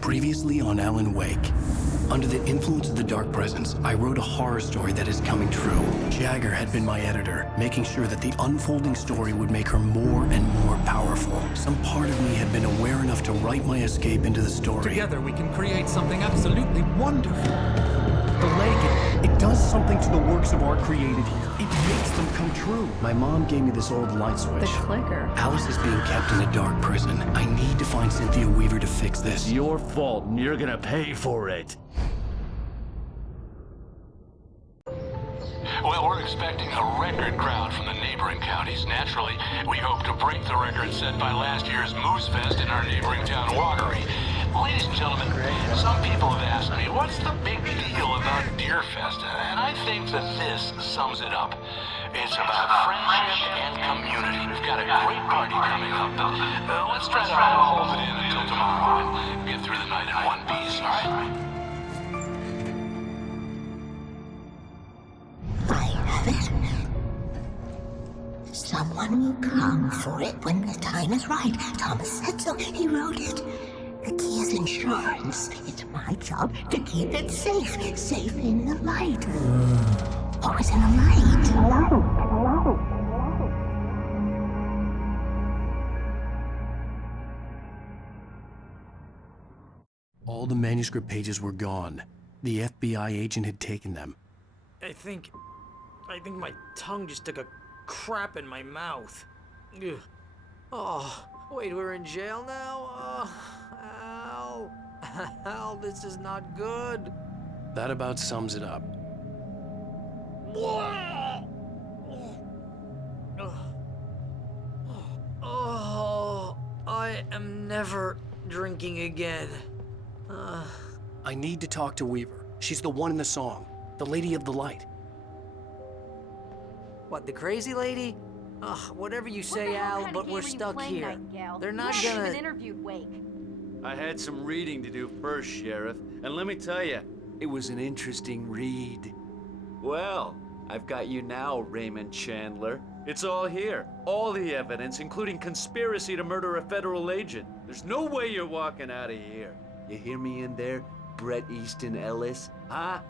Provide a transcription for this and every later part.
Previously on Alan Wake. Under the influence of the Dark Presence, I wrote a horror story that is coming true. Jagger had been my editor, making sure that the unfolding story would make her more and more powerful. Some part of me had been aware enough to write my escape into the story. Together we can create something absolutely wonderful. The leg, it does something to the works of art created here. It makes them come true. My mom gave me this old light switch. The clicker. Alice is being kept in a dark prison. I need to find Cynthia Weaver to fix this. It's your fault, and you're gonna pay for it. Well, we're expecting a record crowd from the neighboring counties. Naturally, we hope to break the record set by last year's Moose Fest in our neighboring town, Watery. Ladies and gentlemen, some people have asked me, what's the big deal about Deer Fest? And I think that this sums it up. It's about friendship and community. We've got a great party coming up, but let's try to hold it in until tomorrow and get through the night in one piece, all right? I have it. Someone will come for it when the time is right. Thomas said so. He wrote it. The key is insurance. It's my job to keep it safe. Safe in the light. Always in the light. Hello. All the manuscript pages were gone. The FBI agent had taken them. I think my tongue just took a crap in my mouth. Ugh. Oh, wait, we're in jail now? Oh, Al, this is not good. That about sums it up. Oh, I am never drinking again. I need to talk to Weaver. She's the one in the song. The Lady of the Light. What, the crazy lady? Ugh, whatever you say, Al, but we're stuck here. They're not You haven't gonna... even interviewed Wake. I had some reading to do first, Sheriff, and let me tell you, it was an interesting read. Well, I've got you now, Raymond Chandler. It's all here. All the evidence, including conspiracy to murder a federal agent. There's no way you're walking out of here. You hear me in there, Bret Easton Ellis? Huh?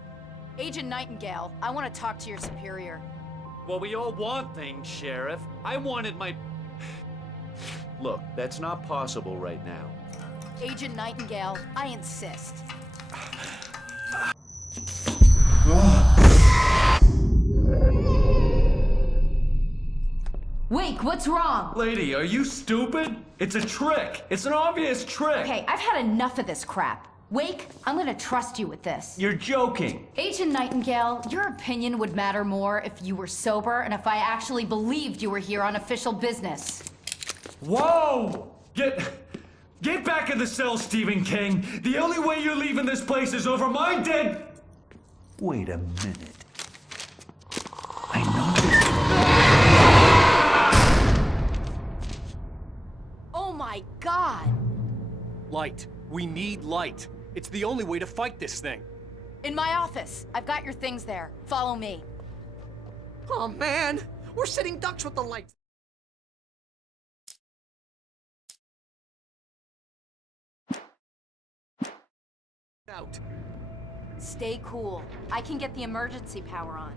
Agent Nightingale, I want to talk to your superior. Well, we all want things, Sheriff. I wanted my... Look, that's not possible right now. Agent Nightingale, I insist. Wake, what's wrong? Lady, are you stupid? It's a trick. It's an obvious trick. Okay, I've had enough of this crap. Wake, I'm gonna trust you with this. You're joking. Agent Nightingale, your opinion would matter more if you were sober and if I actually believed you were here on official business. Whoa! Get back in the cell, Stephen King. The only way you're leaving this place is over my dead... Wait a minute. I know... Oh my God! Light. We need light. It's the only way to fight this thing. In my office. I've got your things there. Follow me. Oh, man! We're sitting ducks with the lights. Out. Stay cool. I can get the emergency power on.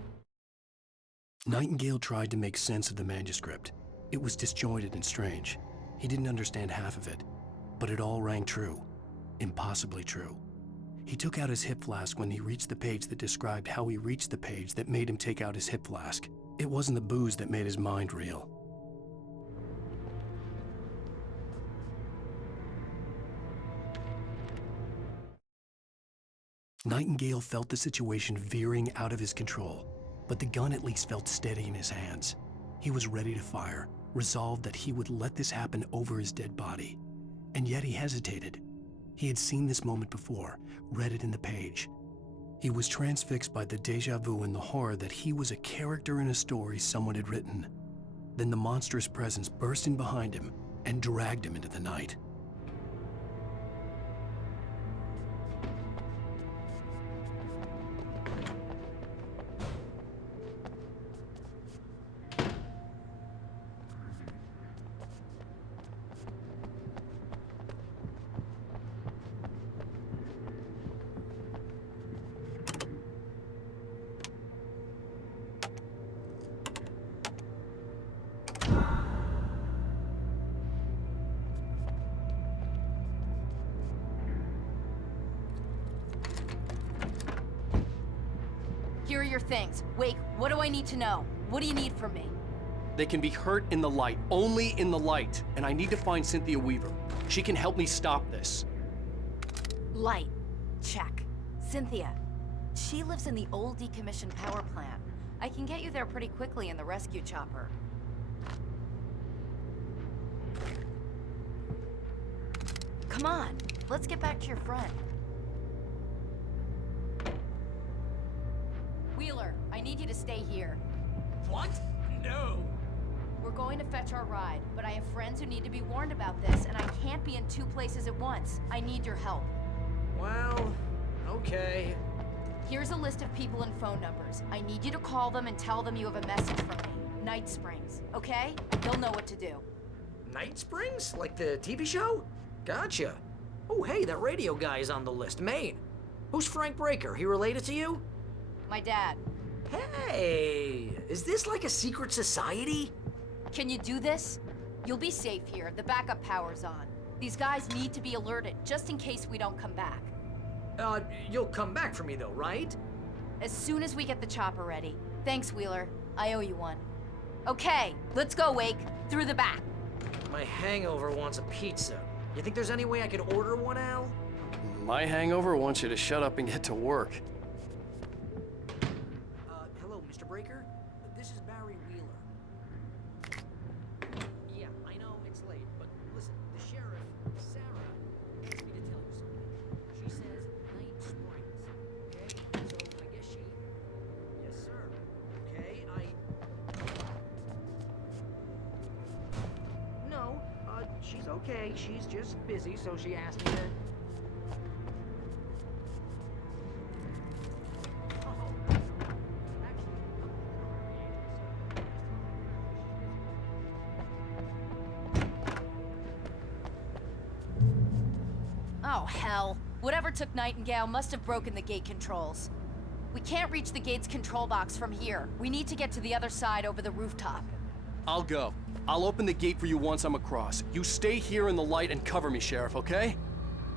Nightingale tried to make sense of the manuscript. It was disjointed and strange. He didn't understand half of it, but it all rang true. Impossibly true. He took out his hip flask when he reached the page that described how he reached the page that made him take out his hip flask. It wasn't the booze that made his mind reel. Nightingale felt the situation veering out of his control, but the gun at least felt steady in his hands. He was ready to fire, resolved that he would let this happen over his dead body. And yet he hesitated. He had seen this moment before, read it in the page. He was transfixed by the déjà vu and the horror that he was a character in a story someone had written. Then the monstrous presence burst in behind him and dragged him into the night. your things. Wake, what do I need to know? What do you need from me? They can be hurt in the light, only in the light. And I need to find Cynthia Weaver. She can help me stop this. Light. Check. Cynthia. She lives in the old decommissioned power plant. I can get you there pretty quickly in the rescue chopper. Come on, let's get back to your friend. Wheeler, I need you to stay here. What? No. We're going to fetch our ride, but I have friends who need to be warned about this, and I can't be in two places at once. I need your help. Well, okay. Here's a list of people and phone numbers. I need you to call them and tell them you have a message from me. Night Springs, okay? They'll know what to do. Night Springs? Like the TV show? Gotcha. Oh, hey, that radio guy is on the list. Maine. Who's Frank Breaker? He related to you? My dad. Hey, is this like a secret society? Can you do this? You'll be safe here. The backup power's on. These guys need to be alerted, just in case we don't come back. You'll come back for me though, right? As soon as we get the chopper ready. Thanks, Wheeler. I owe you one. Okay, let's go, Wake. Through the back. My hangover wants a pizza. You think there's any way I could order one, Al? My hangover wants you to shut up and get to work. Hello, Mr. Breaker? This is Barry Wheeler. Yeah, I know it's late, but listen, the sheriff, Sarah, wants me to tell you something. She says Night Springs, okay? So I guess she... Yes, sir. Okay, No, she's okay. She's just busy, so she asked me to... Oh, hell. Whatever took Nightingale must have broken the gate controls. We can't reach the gate's control box from here. We need to get to the other side over the rooftop. I'll go. I'll open the gate for you once I'm across. You stay here in the light and cover me, Sheriff, okay?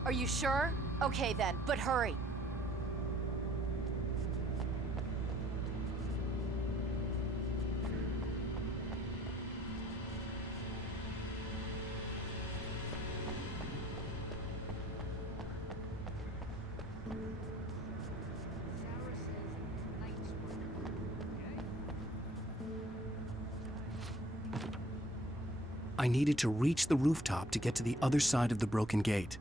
Are you sure? Okay then, but hurry. I needed to reach the rooftop to get to the other side of the broken gate.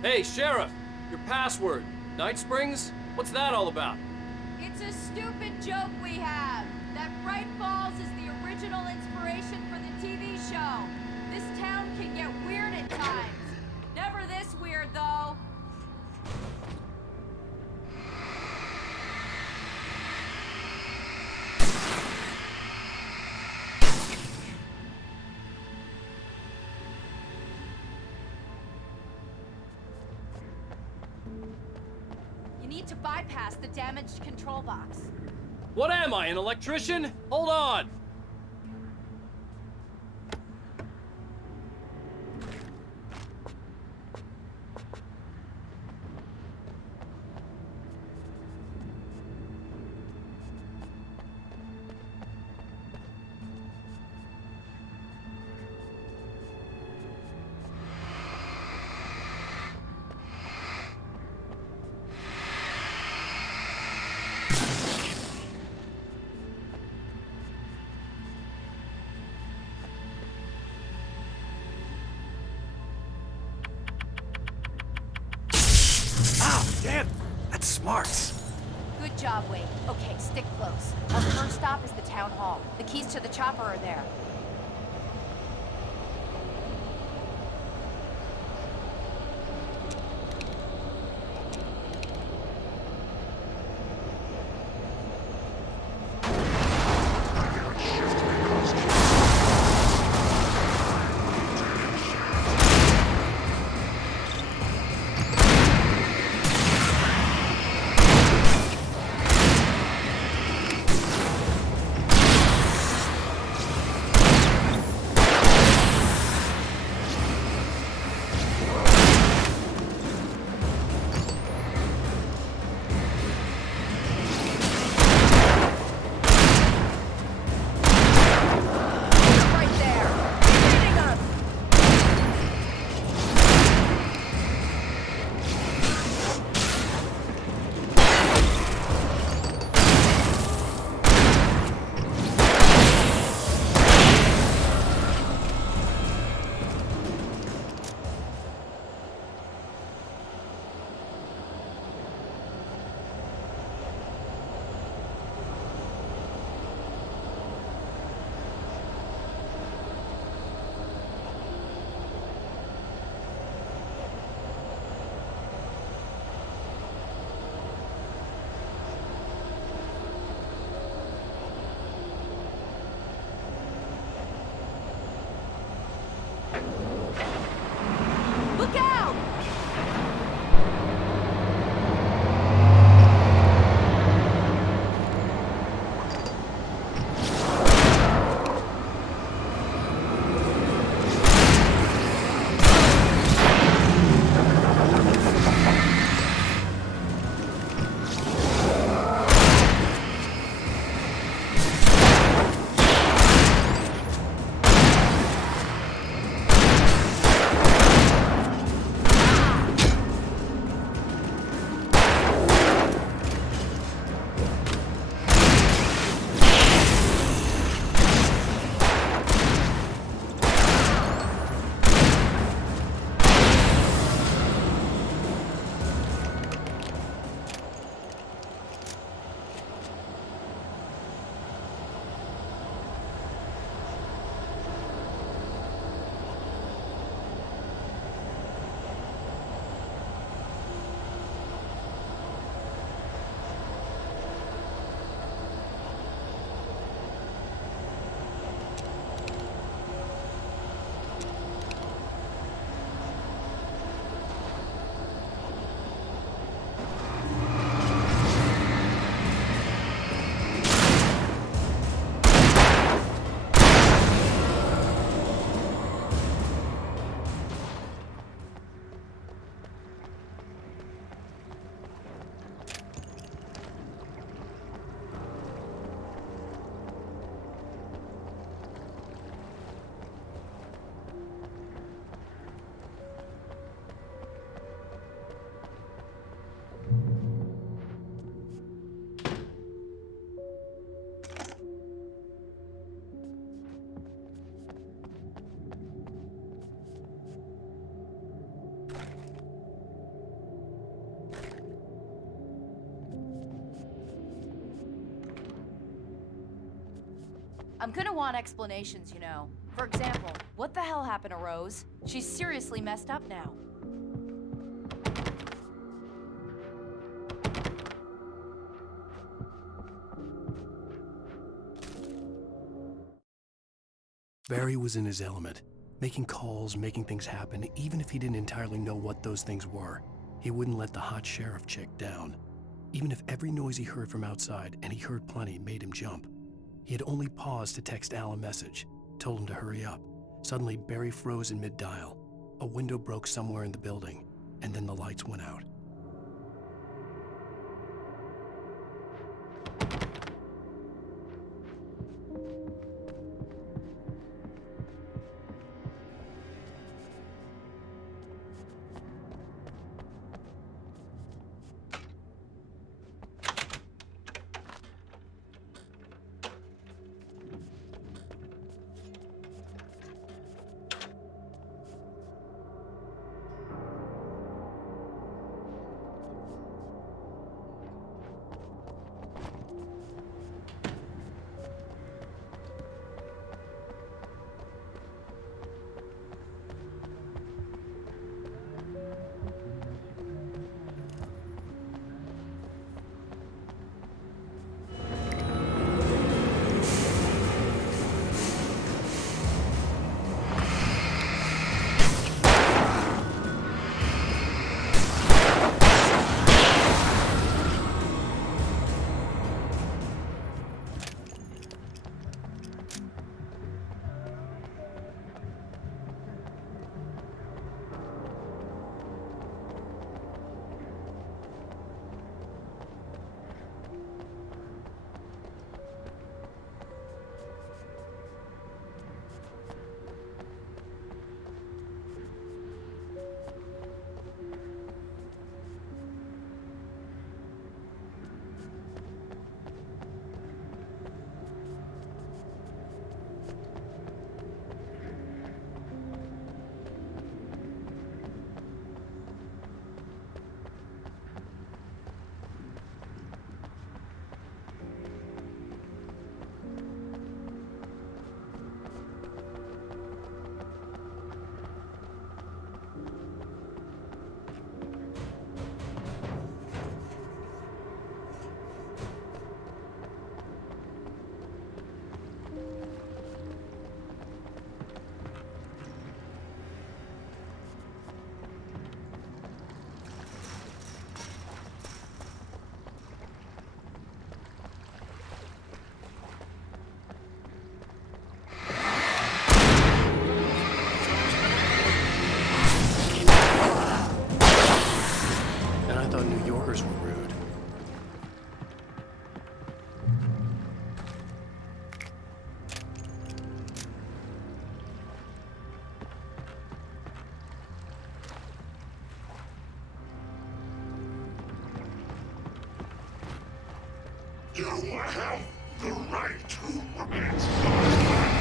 Hey, Sheriff! Your password. Night Springs? What's that all about? It's a stupid joke we have. That Bright Falls is the original inspiration for the TV show. This town can get weird at times. Never this weird, though. You need to bypass the damaged control box. What am I, an electrician? Hold on! Damn, that's smart. Good job, Wade. Okay, stick close. Our first stop is the town hall. The keys to the chopper are there. I'm gonna want explanations, you know. For example, what the hell happened to Rose? She's seriously messed up now. Barry was in his element, making calls, making things happen, even if he didn't entirely know what those things were. He wouldn't let the hot sheriff chick down. Even if every noise he heard from outside, and he heard plenty, made him jump. He had only paused to text Al a message, told him to hurry up. Suddenly, Barry froze in mid-dial. A window broke somewhere in the building, and then the lights went out. You have the right to remain.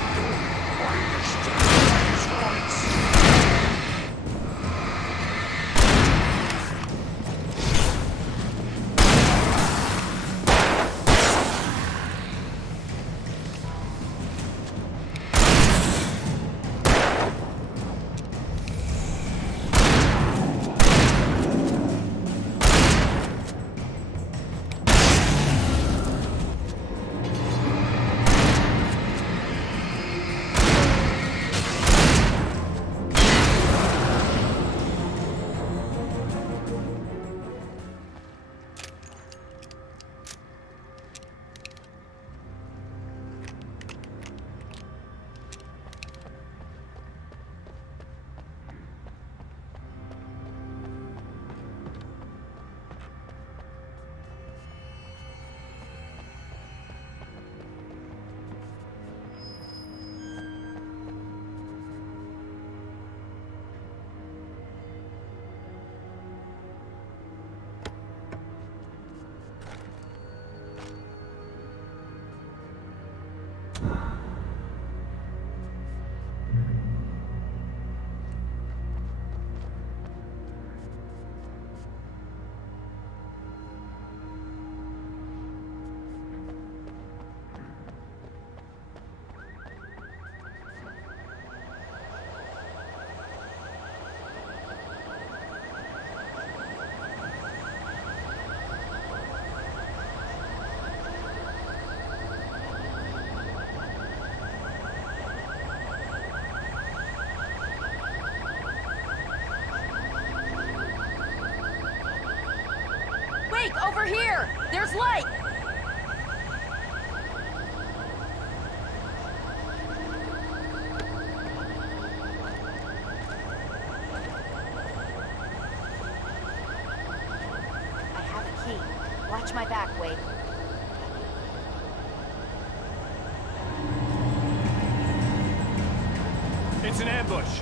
Wake, over here! There's light! I have a key. Watch my back, Wake. It's an ambush.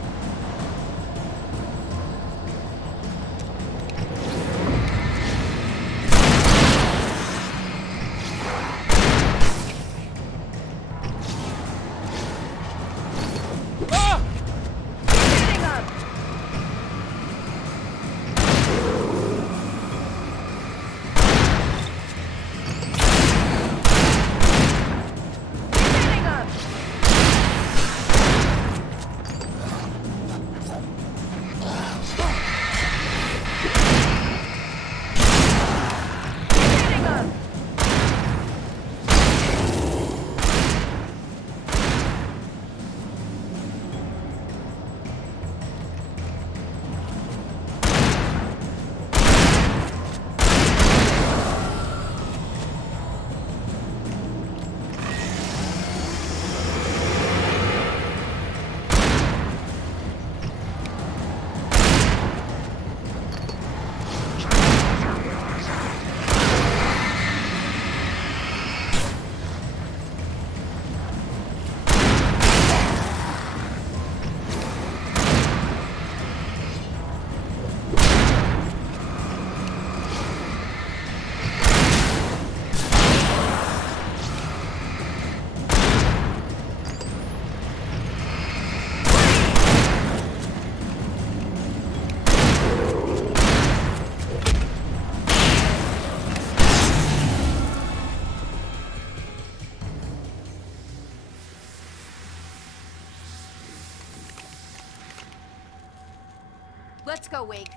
Let's go, Wake.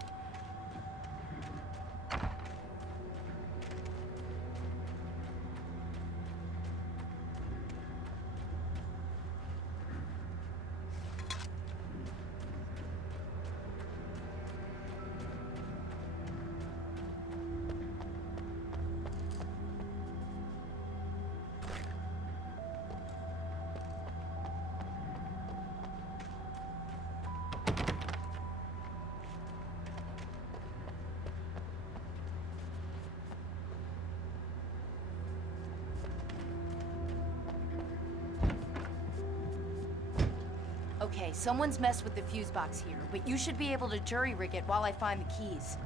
Okay, someone's messed with the fuse box here, but you should be able to jury-rig it while I find the keys.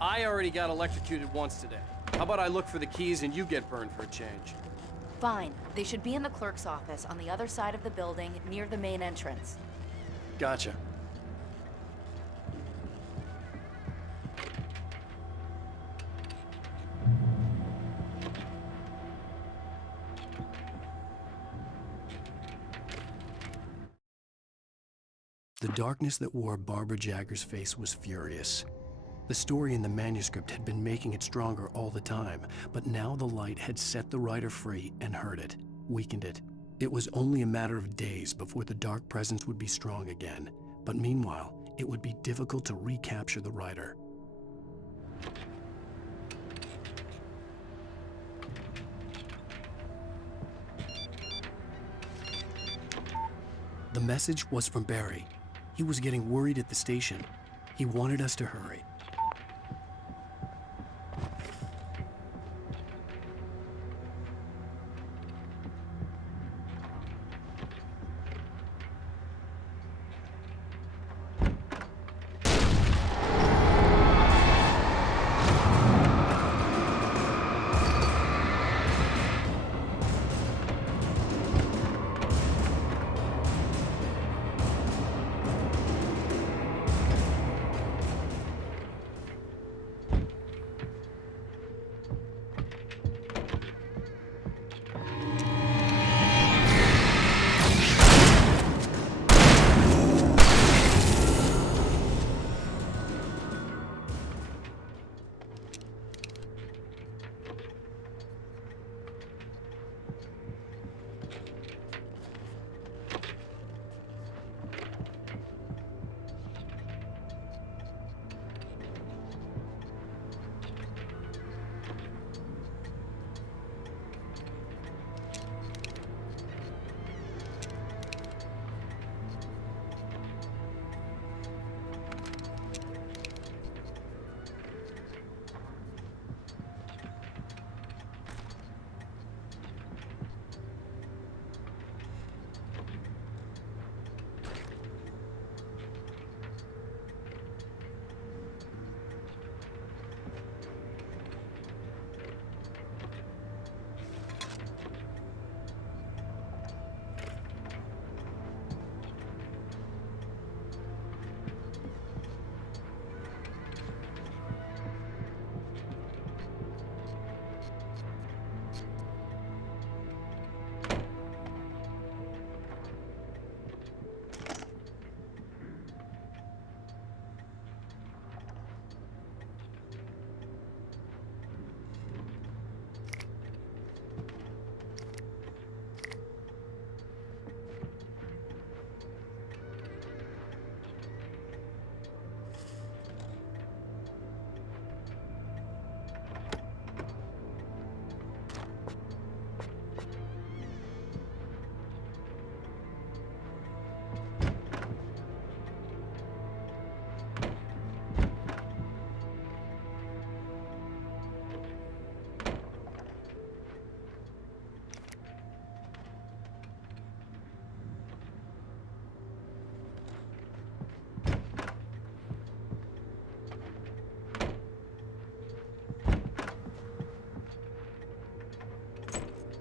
I already got electrocuted once today. How about I look for the keys and you get burned for a change? Fine. They should be in the clerk's office on the other side of the building, near the main entrance. Gotcha. The darkness that wore Barbara Jagger's face was furious. The story in the manuscript had been making it stronger all the time, but now the light had set the writer free and hurt it, weakened it. It was only a matter of days before the dark presence would be strong again, but meanwhile, it would be difficult to recapture the writer. The message was from Barry. He was getting worried at the station. He wanted us to hurry.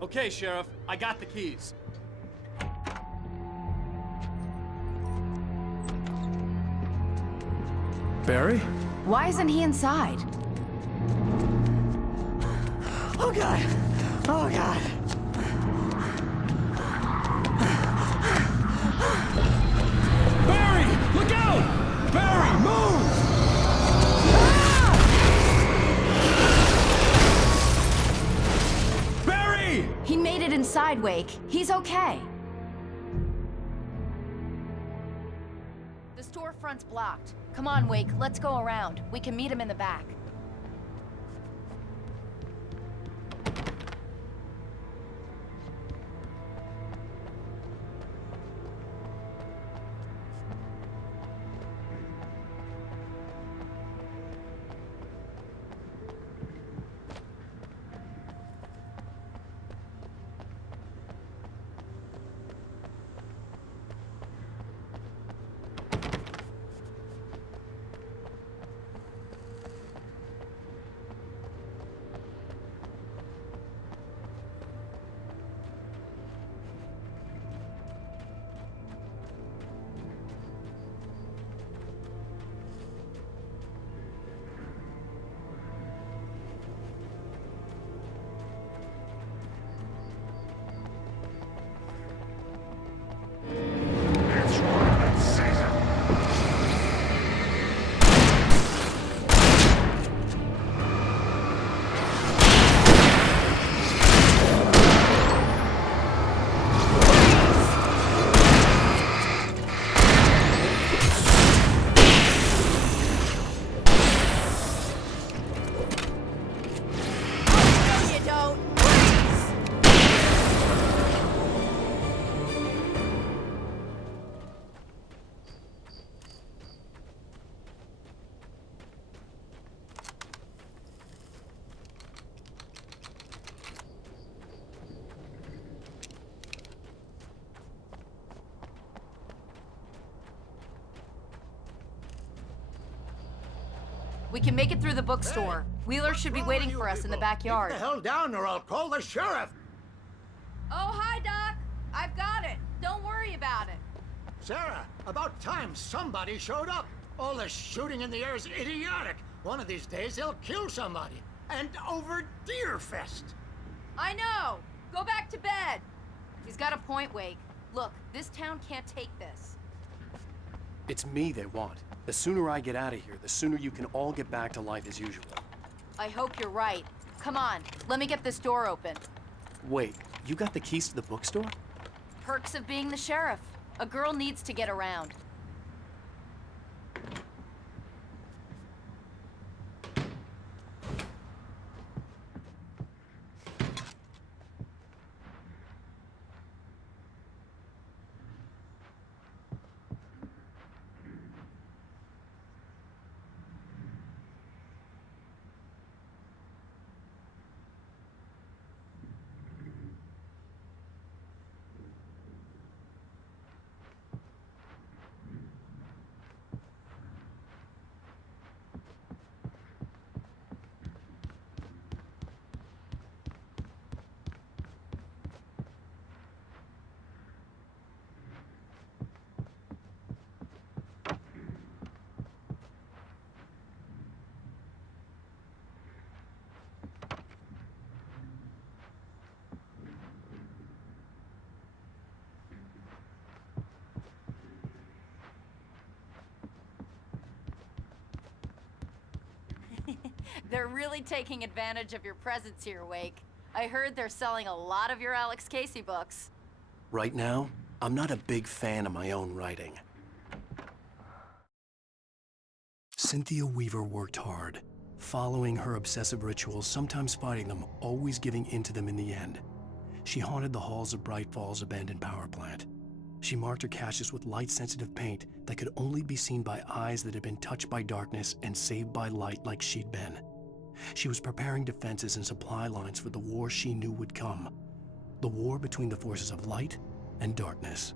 Okay, Sheriff, I got the keys. Barry? Why isn't he inside? Oh God! Oh God! Barry! Look out! Barry, move! Barry! He made it inside, Wake. He's okay. The storefront's blocked. Come on, Wake, let's go around. We can meet him in the back. We can make it through the bookstore. Wheeler should be waiting for us in the backyard. Get the hell down or I'll call the sheriff. Oh, hi, Doc. I've got it. Don't worry about it. Sarah, about time somebody showed up. All this shooting in the air is idiotic. One of these days they'll kill somebody. And over Deerfest. I know. Go back to bed. He's got a point, Wake. Look, this town can't take this. It's me they want. The sooner I get out of here, the sooner you can all get back to life as usual. I hope you're right. Come on, let me get this door open. Wait, you got the keys to the bookstore? Perks of being the sheriff. A girl needs to get around. They're really taking advantage of your presence here, Wake. I heard they're selling a lot of your Alex Casey books. Right now, I'm not a big fan of my own writing. Cynthia Weaver worked hard, following her obsessive rituals, sometimes fighting them, always giving in to them in the end. She haunted the halls of Bright Falls' abandoned power plant. She marked her caches with light-sensitive paint that could only be seen by eyes that had been touched by darkness and saved by light like she'd been. She was preparing defenses and supply lines for the war she knew would come. The war between the forces of light and darkness.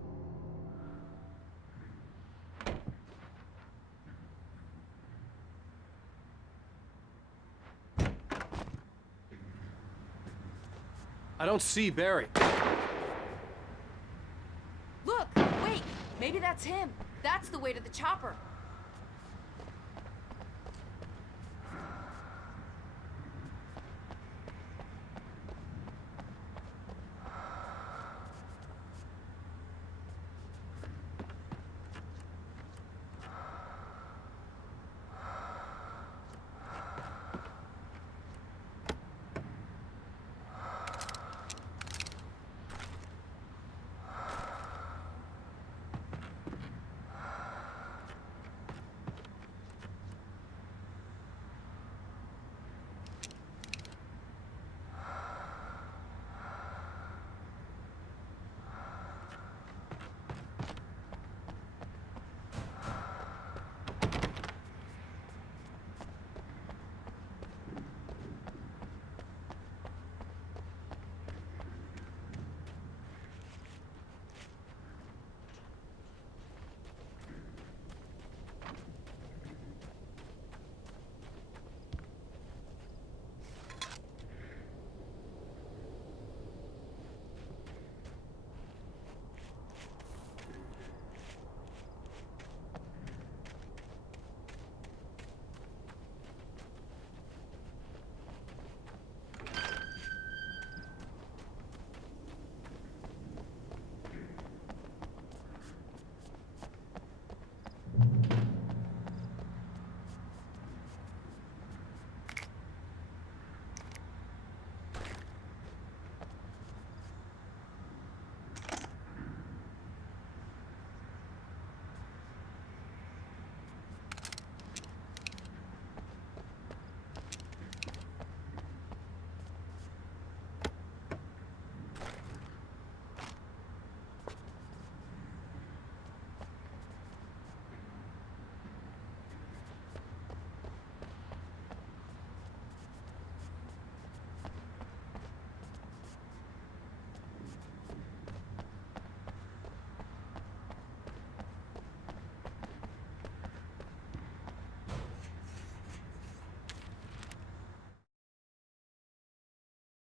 I don't see Barry. Look! Wait! Maybe that's him. That's the way to the chopper.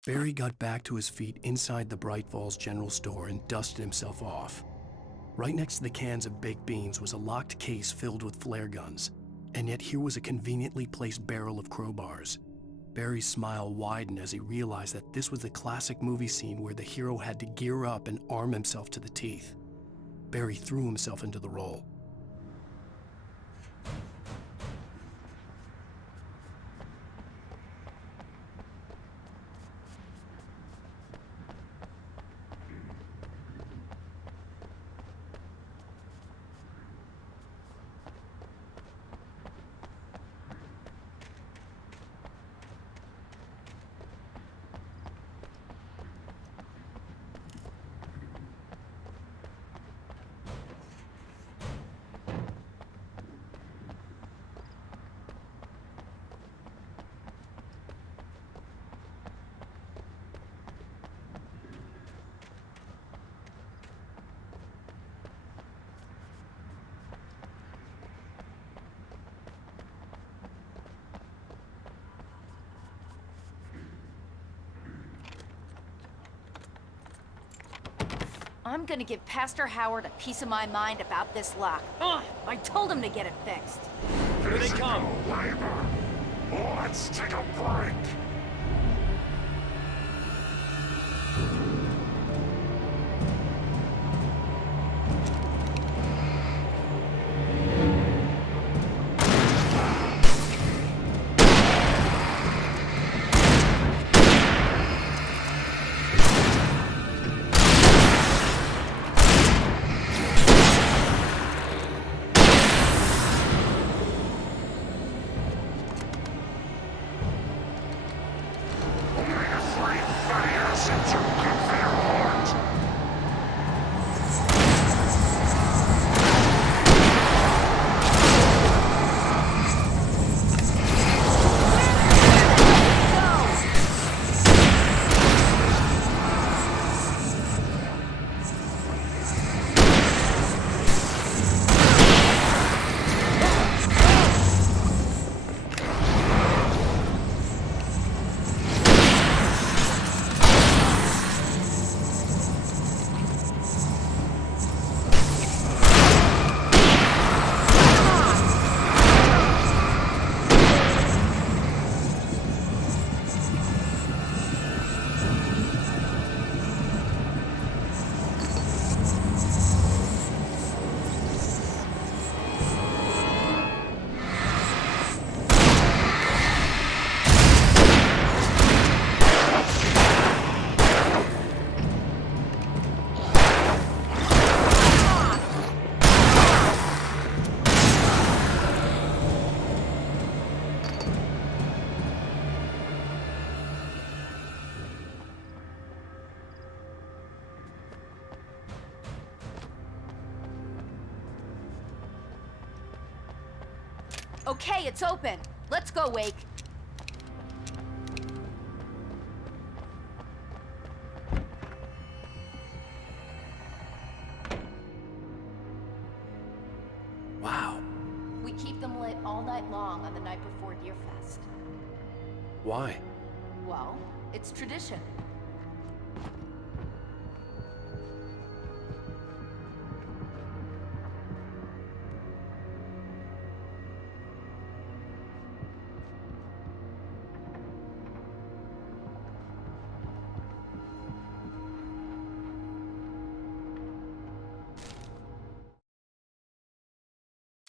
Barry got back to his feet inside the Bright Falls General Store and dusted himself off. Right next to the cans of baked beans was a locked case filled with flare guns, and yet here was a conveniently placed barrel of crowbars. Barry's smile widened as he realized that this was the classic movie scene where the hero had to gear up and arm himself to the teeth. Barry threw himself into the role. I'm gonna give Pastor Howard a piece of my mind about this lock. Ugh, I told him to get it fixed. Here they come. Let's take a break. Okay, it's open. Let's go, Wake. Wow. We keep them lit all night long on the night before Deerfest. Why? Well, it's tradition.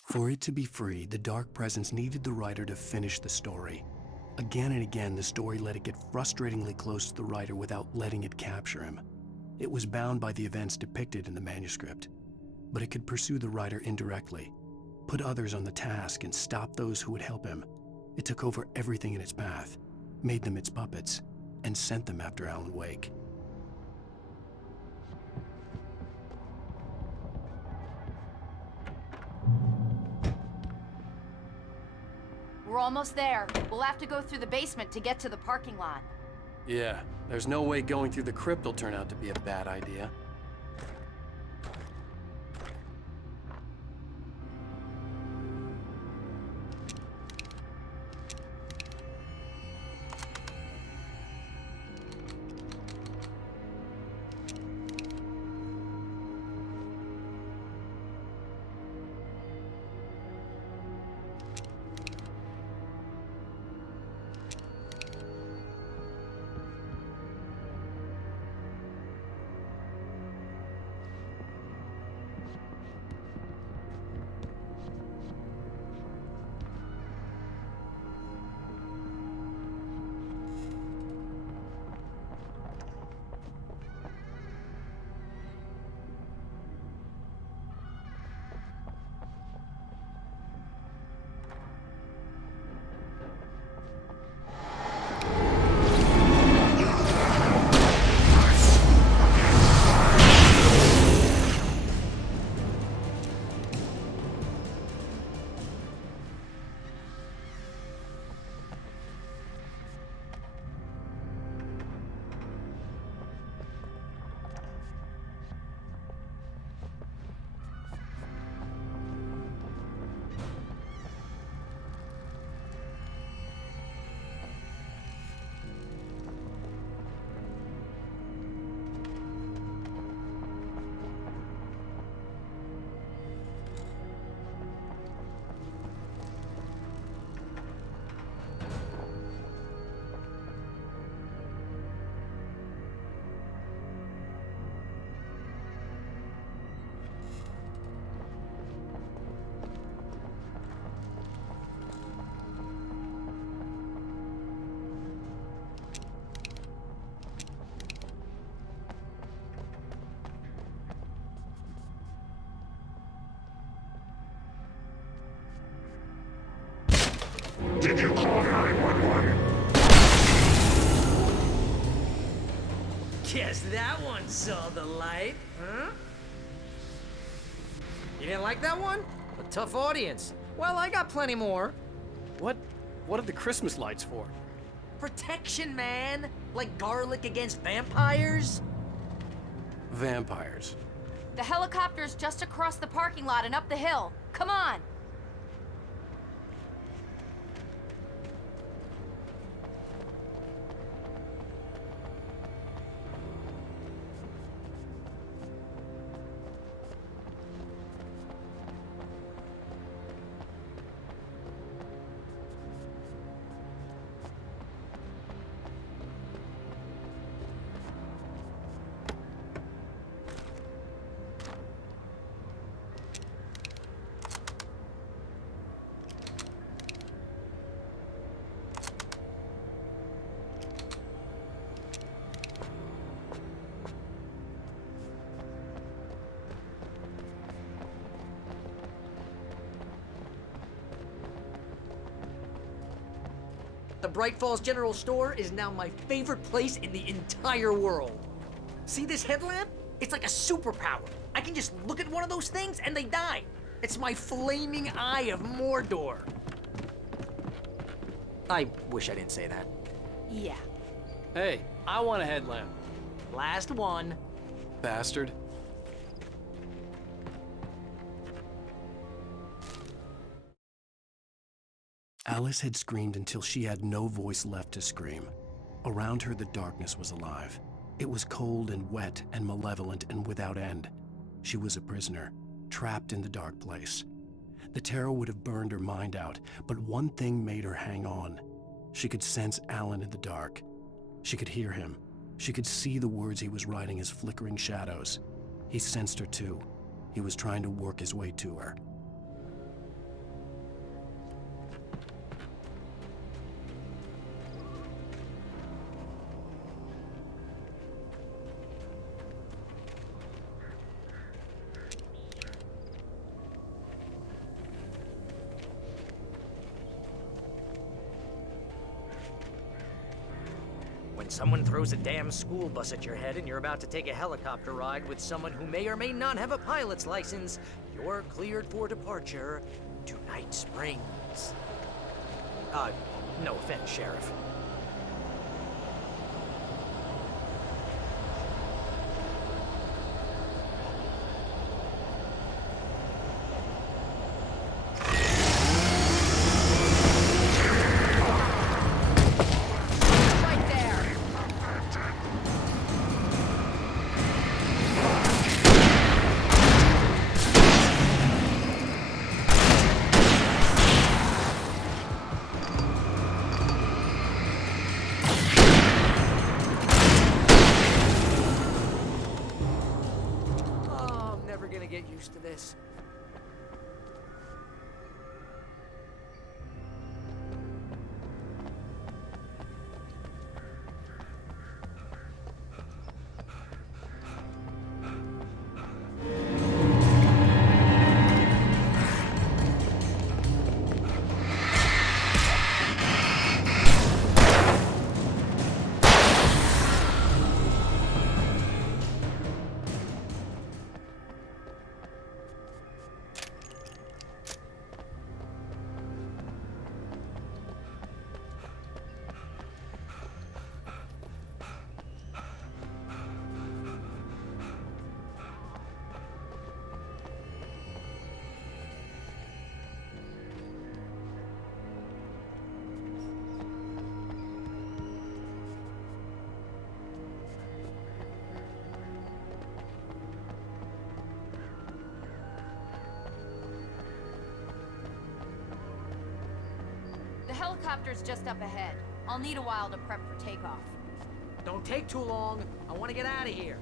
For it to be free, the Dark Presence needed the writer to finish the story. Again and again, the story let it get frustratingly close to the writer without letting it capture him. It was bound by the events depicted in the manuscript, but it could pursue the writer indirectly, put others on the task, and stop those who would help him. It took over everything in its path, made them its puppets, and sent them after Alan Wake. We're almost there. We'll have to go through the basement to get to the parking lot. Yeah, there's no way going through the crypt will turn out to be a bad idea. Did you call 911? Guess that one saw the light, huh? You didn't like that one? A tough audience. Well, I got plenty more. What are the Christmas lights for? Protection, man. Like garlic against vampires. Vampires. The helicopter's just across the parking lot and up the hill. Come on! The Bright Falls General Store is now my favorite place in the entire world. See this headlamp? It's like a superpower. I can just look at one of those things and they die. It's my flaming eye of Mordor. I wish I didn't say that. Yeah. Hey, I want a headlamp. Last one. Bastard. Alice had screamed until she had no voice left to scream. Around her, the darkness was alive. It was cold and wet and malevolent and without end. She was a prisoner, trapped in the dark place. The terror would have burned her mind out, but one thing made her hang on. She could sense Alan in the dark. She could hear him. She could see the words he was writing as flickering shadows. He sensed her too. He was trying to work his way to her. When someone throws a damn school bus at your head and you're about to take a helicopter ride with someone who may or may not have a pilot's license, you're cleared for departure to Night Springs. No offense, Sheriff. Right there. Oh, I'm never gonna get used to this. The helicopter's just up ahead. I'll need a while to prep for takeoff. Don't take too long. I want to get out of here.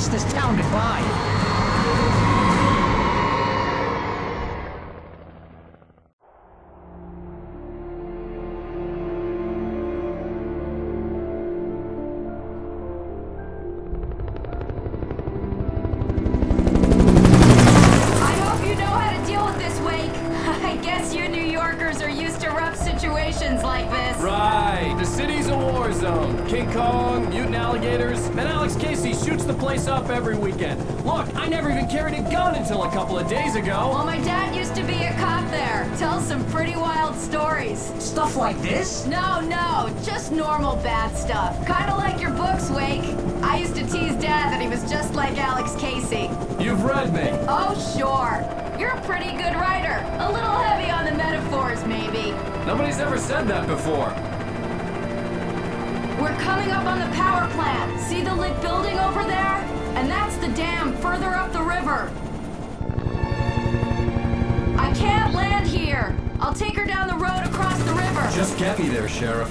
kiss this town goodbye. I hope you know how to deal with this, Wake. I guess you New Yorkers are used to rough situations like this. Right. The city's a war zone. King Kong, mutant alligators, and Alex Casey shoots the place up every weekend. Look, I never even carried a gun until a couple of days ago. Well, my dad used to be a cop there. Tells some pretty wild stories. Stuff like this? No, just normal bad stuff. Kinda like your books, Wake. I used to tease Dad that he was just like Alex Casey. You've read me. Oh, sure. You're a pretty good writer. A little heavy on the metaphors, maybe. Nobody's ever said that before. We're coming up on the power plant. See the lit building over there? And that's the dam further up the river. I can't land here. I'll take her down the road across the river. Just get me there, Sheriff.